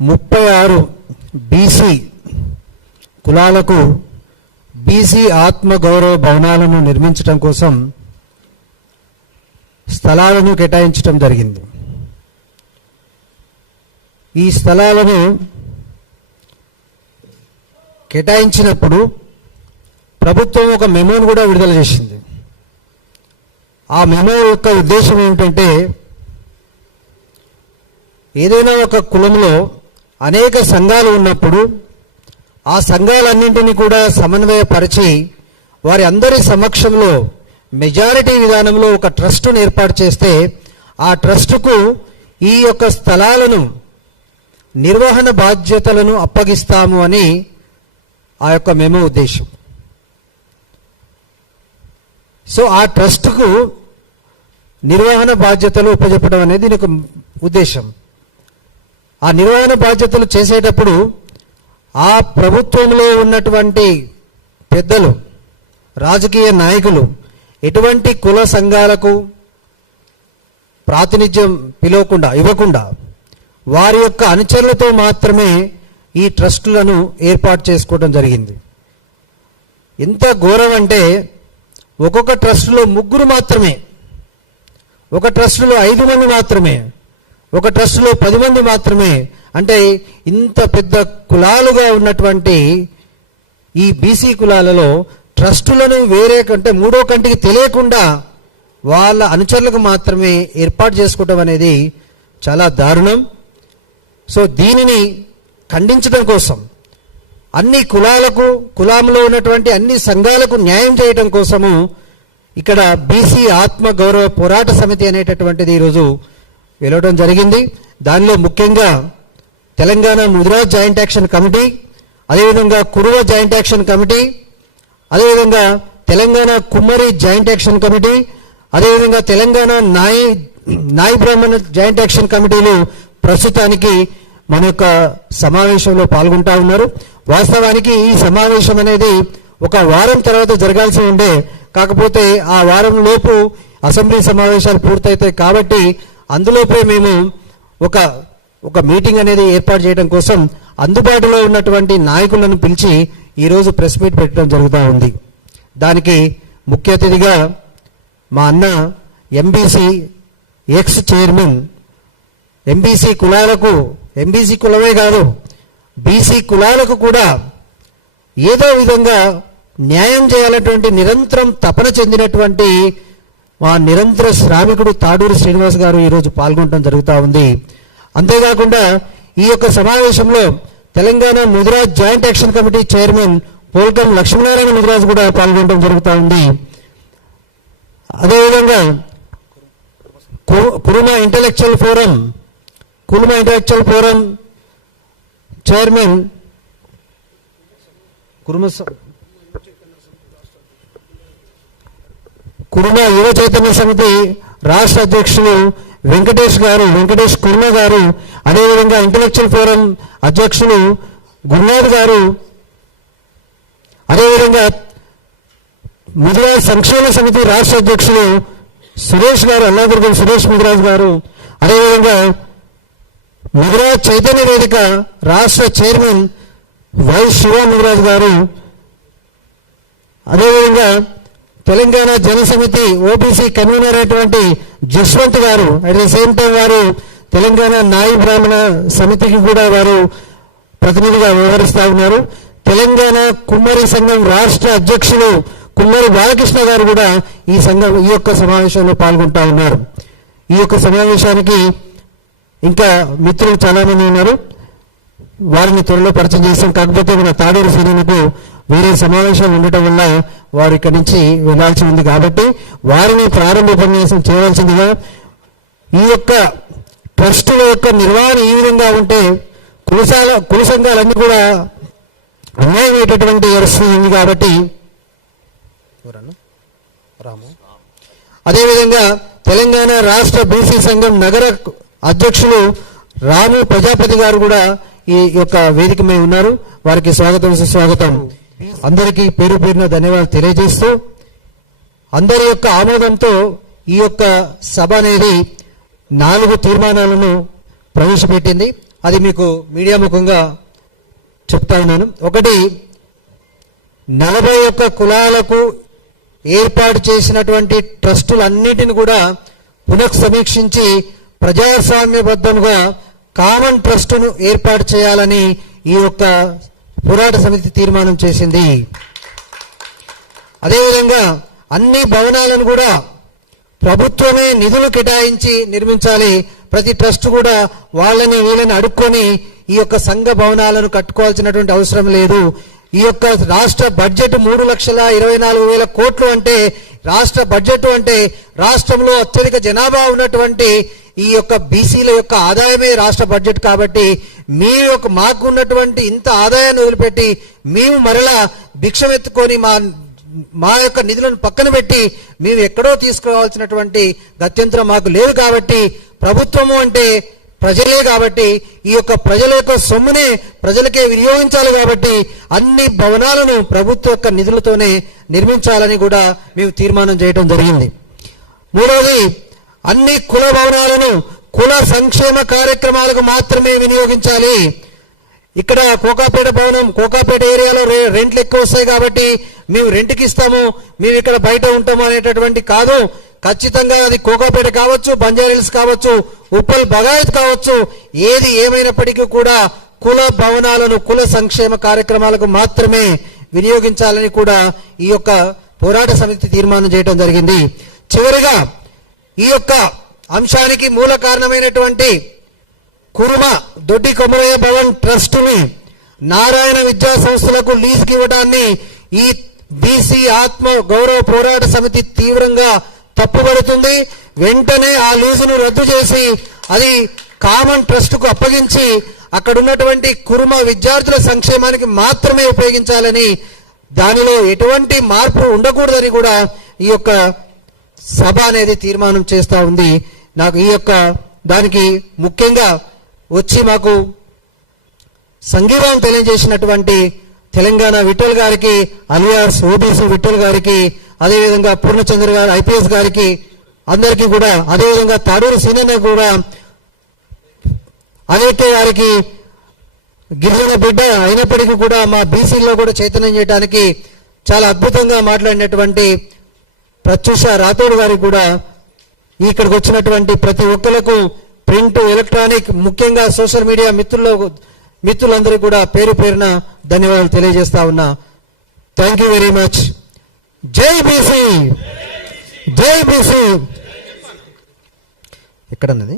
36 BC కులాలకు BC ఆత్మగౌరవ భవనాలను నిర్మించడం కోసం స్థలాలను కేటాయించడం జరిగింది. ఈ స్థలాలను కేటాయించినప్పుడు ప్రభుత్వం ఒక మెమోను కూడా విడుదల చేసింది. ఆ మెమో యొక్క ఉద్దేశం ఏమిటంటే, ఏదైనా ఒక కులంలో అనేక సంఘాలు ఉన్నప్పుడు ఆ సంఘాలన్నింటినీ కూడా సమన్వయపరిచి వారి అందరి సమక్షంలో మెజారిటీ విధానంలో ఒక ట్రస్టును ఏర్పాటు చేస్తే ఆ ట్రస్టుకు ఈ యొక్క స్థలాలను నిర్వహణ బాధ్యతలను అప్పగిస్తాము అని ఆ యొక్క మెమో ఉద్దేశం. సో ఆ ట్రస్టుకు నిర్వహణ బాధ్యతలు ఉపజెప్పడం అనేది దీని ఒక ఉద్దేశం. ఆ నిర్వహణ బాధ్యతలు చేసేటప్పుడు ఆ ప్రభుత్వంలో ఉన్నటువంటి పెద్దలు, రాజకీయ నాయకులు ఎటువంటి కుల సంఘాలకు ప్రాతినిధ్యం ఇవ్వకుండా వారి యొక్క అనుచరులతో మాత్రమే ఈ ట్రస్టులను ఏర్పాటు చేసుకోవడం జరిగింది. ఎంత ఘోరం అంటే, ఒక్కొక్క ట్రస్టులో 3 మాత్రమే, ఒక ట్రస్టులో 5 మంది మాత్రమే, ఒక ట్రస్టులో 10 మంది మాత్రమే. అంటే ఇంత పెద్ద కులాలుగా ఉన్నటువంటి ఈ బీసీ కులాలలో ట్రస్టులను వేరే కంటే మూడో కంటికి తెలియకుండా వాళ్ళ అనుచరులకు మాత్రమే ఏర్పాటు చేసుకోవడం అనేది చాలా దారుణం. సో దీనిని ఖండించడం కోసం అన్ని కులంలో ఉన్నటువంటి అన్ని సంఘాలకు న్యాయం చేయడం కోసము ఇక్కడ బీసీ ఆత్మ గౌరవ పోరాట సమితి అనేటటువంటిది ఈరోజు వెలవడం జరిగింది. దానిలో ముఖ్యంగా Telangana Mudiraj joint action committee, అదేవిధంగా కురువ జాయింట్ యాక్షన్ కమిటీ, అదేవిధంగా తెలంగాణ కుమ్మరి జాయింట్ యాక్షన్ కమిటీ, అదేవిధంగా తెలంగాణ నాయి బ్రాహ్మణ జాయింట్ యాక్షన్ కమిటీలు ప్రస్తుతానికి మన యొక్క సమావేశంలో పాల్గొంటా ఉన్నారు. వాస్తవానికి ఈ సమావేశం అనేది ఒక వారం తర్వాత జరగాల్సి ఉండే, కాకపోతే ఆ వారం లోపు అసెంబ్లీ సమావేశాలు పూర్తవుతాయి కాబట్టి అందులోపే మేము ఒక మీటింగ్ అనేది ఏర్పాటు చేయడం కోసం అందుబాటులో ఉన్నటువంటి నాయకులను పిలిచి ఈరోజు ప్రెస్ మీట్ పెట్టడం జరుగుతూ ఉంది. దానికి ముఖ్య అతిథిగా మా అన్న ఎంబీసీ ఎక్స్ చైర్మన్, ఎంబీసీ కులమే కాదు బీసీ కులాలకు కూడా ఏదో విధంగా న్యాయం చేయాలటువంటి నిరంతరం తపన చెందినటువంటి మా నిరంతర శ్రామికుడు తాడూరు శ్రీనివాస్ గారు ఈరోజు పాల్గొనడం జరుగుతూ ఉంది. అంతేకాకుండా ఈ యొక్క సమావేశంలో Telangana Mudiraj joint action committee chairman Polkam Lakshminarayana Mudiraj కూడా పాల్గొనడం జరుగుతూ ఉంది. అదేవిధంగా Kuruma intellectual forum chairman Kuruma యువ చైతన్య సమితి రాష్ట్ర అధ్యక్షులు వెంకటేష్ కుర్మ గారు, అదేవిధంగా ఇంటలెక్చువల్ ఫోరం అధ్యక్షులు గురునాథ్ గారు, అదేవిధంగా ముదిరాజ్ సంక్షేమ సమితి రాష్ట్ర అధ్యక్షులు సురేష్ గారు, అల్లాదుర్గం సురేష్ ముదిరాజ్ గారు, అదేవిధంగా ముదిరాజ్ చైతన్య వేదిక రాష్ట్ర చైర్మన్ వై శివ ముదిరాజ్ గారు, అదేవిధంగా తెలంగాణ జనసమితి ఓబీసీ కన్వీనర్ అయినటువంటి జస్వంత్ గారు, అట్ ద సేమ్ టైం వారు తెలంగాణ నాయి బ్రాహ్మణ సమితికి కూడా వారు ప్రతినిధిగా వ్యవహరిస్తూ ఉన్నారు. తెలంగాణ కుమ్మరి సంఘం రాష్ట్ర అధ్యక్షులు కుమ్మరి బాలకృష్ణ గారు కూడా ఈ యొక్క సమావేశంలో పాల్గొంటా ఉన్నారు. ఈ యొక్క సమావేశానికి ఇంకా మిత్రులు చాలామంది ఉన్నారు, వారిని త్వరలో పరిచయం చేస్తాం. కాకపోతే మన తాడూరు శ్రీనికు వేరే సమావేశాలు ఉండటం వల్ల వారు ఇక్కడి నుంచి వెళ్లాల్సి ఉంది కాబట్టి వారిని ప్రారంభ ఉపన్యాసం చేయవలసిందిగా, ఈ యొక్క ట్రస్టుల యొక్క నిర్వహణ ఈ విధంగా ఉంటే కుల సంఘాలన్నీ కూడా అన్యాయమైనటువంటి పరిస్థితి కాబట్టి, అదేవిధంగా తెలంగాణ రాష్ట్ర బీసీ సంఘం నగర అధ్యక్షులు రాము ప్రజాపతి గారు కూడా ఈ యొక్క వేదిక మీద ఉన్నారు. వారికి స్వాగతం సుస్వాగతం. అందరికీ పేరు పేరున ధన్యవాదాలు తెలియజేస్తూ, అందరి యొక్క ఆమోదంతో ఈ యొక్క సభ అనేది 4 తీర్మానాలను ప్రవేశపెట్టింది. అది మీకు మీడియా ముఖంగా చెప్తా ఉన్నాను. ఒకటి, 41 కులాలకు ఏర్పాటు చేసినటువంటి ట్రస్టులన్నిటిని కూడా పునఃసమీక్షించి ప్రజాస్వామ్యబద్ధంగా కామన్ ట్రస్టును ఏర్పాటు చేయాలని ఈ యొక్క పోరాట సమితి తీర్మానం చేసింది. అదేవిధంగా అన్ని భవనాలను కూడా ప్రభుత్వమే నిధులు కేటాయించి నిర్మించాలి. ప్రతి ట్రస్ట్ కూడా వాళ్ళని వీళ్ళని అడుక్కొని ఈ యొక్క సంఘ భవనాలను కట్టుకోవాల్సినటువంటి అవసరం లేదు. ఈ యొక్క రాష్ట్ర బడ్జెట్ 3,24,000 కోట్లు అంటే రాష్ట్ర బడ్జెట్ అంటే రాష్ట్రంలో అత్యధిక జనాభా ఉన్నటువంటి ఈ యొక్క బీసీల యొక్క ఆదాయమే రాష్ట్ర బడ్జెట్. కాబట్టి మాకు ఉన్నటువంటి ఇంత ఆదాయాన్ని వదిలిపెట్టి మేము మరలా భిక్షమెత్తుకొని మా యొక్క నిధులను పక్కన పెట్టి మేము ఎక్కడో తీసుకురావాల్సినటువంటి గత్యంతరం మాకు లేదు. కాబట్టి ప్రభుత్వము అంటే ప్రజలే, కాబట్టి ఈ యొక్క ప్రజల యొక్క సొమ్మునే ప్రజలకే వినియోగించాలి. కాబట్టి అన్ని భవనాలను ప్రభుత్వ యొక్క నిధులతోనే నిర్మించాలని కూడా మేము తీర్మానం చేయడం జరిగింది. మూడవది, అన్ని కుల భవనాలను కుల సంక్షేమ కార్యక్రమాలకు మాత్రమే వినియోగించాలి. ఇక్కడ కోకాపేట భవనం, కోకాపేట ఏరియాలో రెంట్లు ఎక్కువ వస్తాయి కాబట్టి మేము రెంట్కి ఇస్తాము, మేము ఇక్కడ బయట ఉంటాము అనేటటువంటి కాదు. ఖచ్చితంగా అది కోకాపేట కావచ్చు, బంజారాహిల్స్ కావచ్చు, ఉప్పల్ బగాయత్ కావచ్చు, ఏది ఏమైనప్పటికీ కూడా కుల భవనాలను కుల సంక్షేమ కార్యక్రమాలకు మాత్రమే వినియోగించాలని కూడా ఈ యొక్క పోరాట సమితి తీర్మానం చేయడం జరిగింది. చివరిగా ఈ యొక్క అంశానికి మూల కారణమైనటువంటి దొడ్డి కొమరయ్య భవన్ ట్రస్టుని నారాయణ విద్యా సంస్థలకు లీజుకి ఇవ్వడాన్ని ఈ బీసీ ఆత్మ గౌరవ పోరాట సమితి తీవ్రంగా తప్పుపడుతుంది. వెంటనే ఆ లీజును రద్దు చేసి అది కామన్ ట్రస్టుకు అప్పగించి అక్కడ ఉన్నటువంటి కురుమ విద్యార్థుల సంక్షేమానికి మాత్రమే ఉపయోగించాలని, దానిలో ఎటువంటి మార్పు ఉండకూడదని కూడా ఈ యొక్క సభ అనేది తీర్మానం చేస్తూ ఉంది. నాకు ఈ యొక్క దానికి ముఖ్యంగా వచ్చి మాకు సంఘీభావం తెలియజేసినటువంటి తెలంగాణ విఠల్ గారికి, అలియాస్ ఓబీసీ విఠల్ గారికి, అదేవిధంగా పూర్ణచంద్ర గారు ఐపీఎస్ గారికి అందరికీ కూడా, అదేవిధంగా తాడూరు సీనన్న కూడా, అనేకే గారికి గిరిజన బిడ్డ అయినప్పటికీ కూడా మా బీసీల్లో కూడా చైతన్యం చేయడానికి చాలా అద్భుతంగా మాట్లాడినటువంటి ప్రత్యూష రాథోడ్ గారికి కూడా, ఇక్కడికి వచ్చినటువంటి ప్రతి ఒక్కరికి ప్రింట్, ఎలక్ట్రానిక్, ముఖ్యంగా సోషల్ మీడియా మిత్రులందరికీ కూడా పేరు పేరున ధన్యవాదాలు తెలియజేస్తా ఉన్నా. Thank you very much. జై బీసీ, జై బీసీ. ఎక్కడన్నది?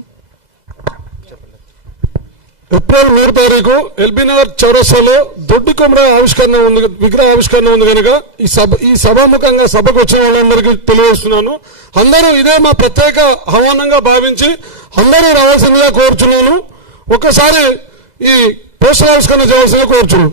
ఏప్రిల్ 3 తారీఖు ఎల్బీ నగర్ చౌరస్తాలో దొడ్డి కొమర విగ్రహ ఆవిష్కరణ ఉంది కనుక ఈ సభాముఖంగా సభకు వచ్చిన వాళ్ళందరికీ తెలియజేస్తున్నాను. అందరూ ఇదే మా ప్రత్యేక ఆహ్వానంగా భావించి అందరూ రావాల్సిందిగా కోరుచున్నాను. ఒక్కసారి ఈ పోస్టర్ ఆవిష్కరణ చేయాల్సిందిగా కోరుచున్నాను.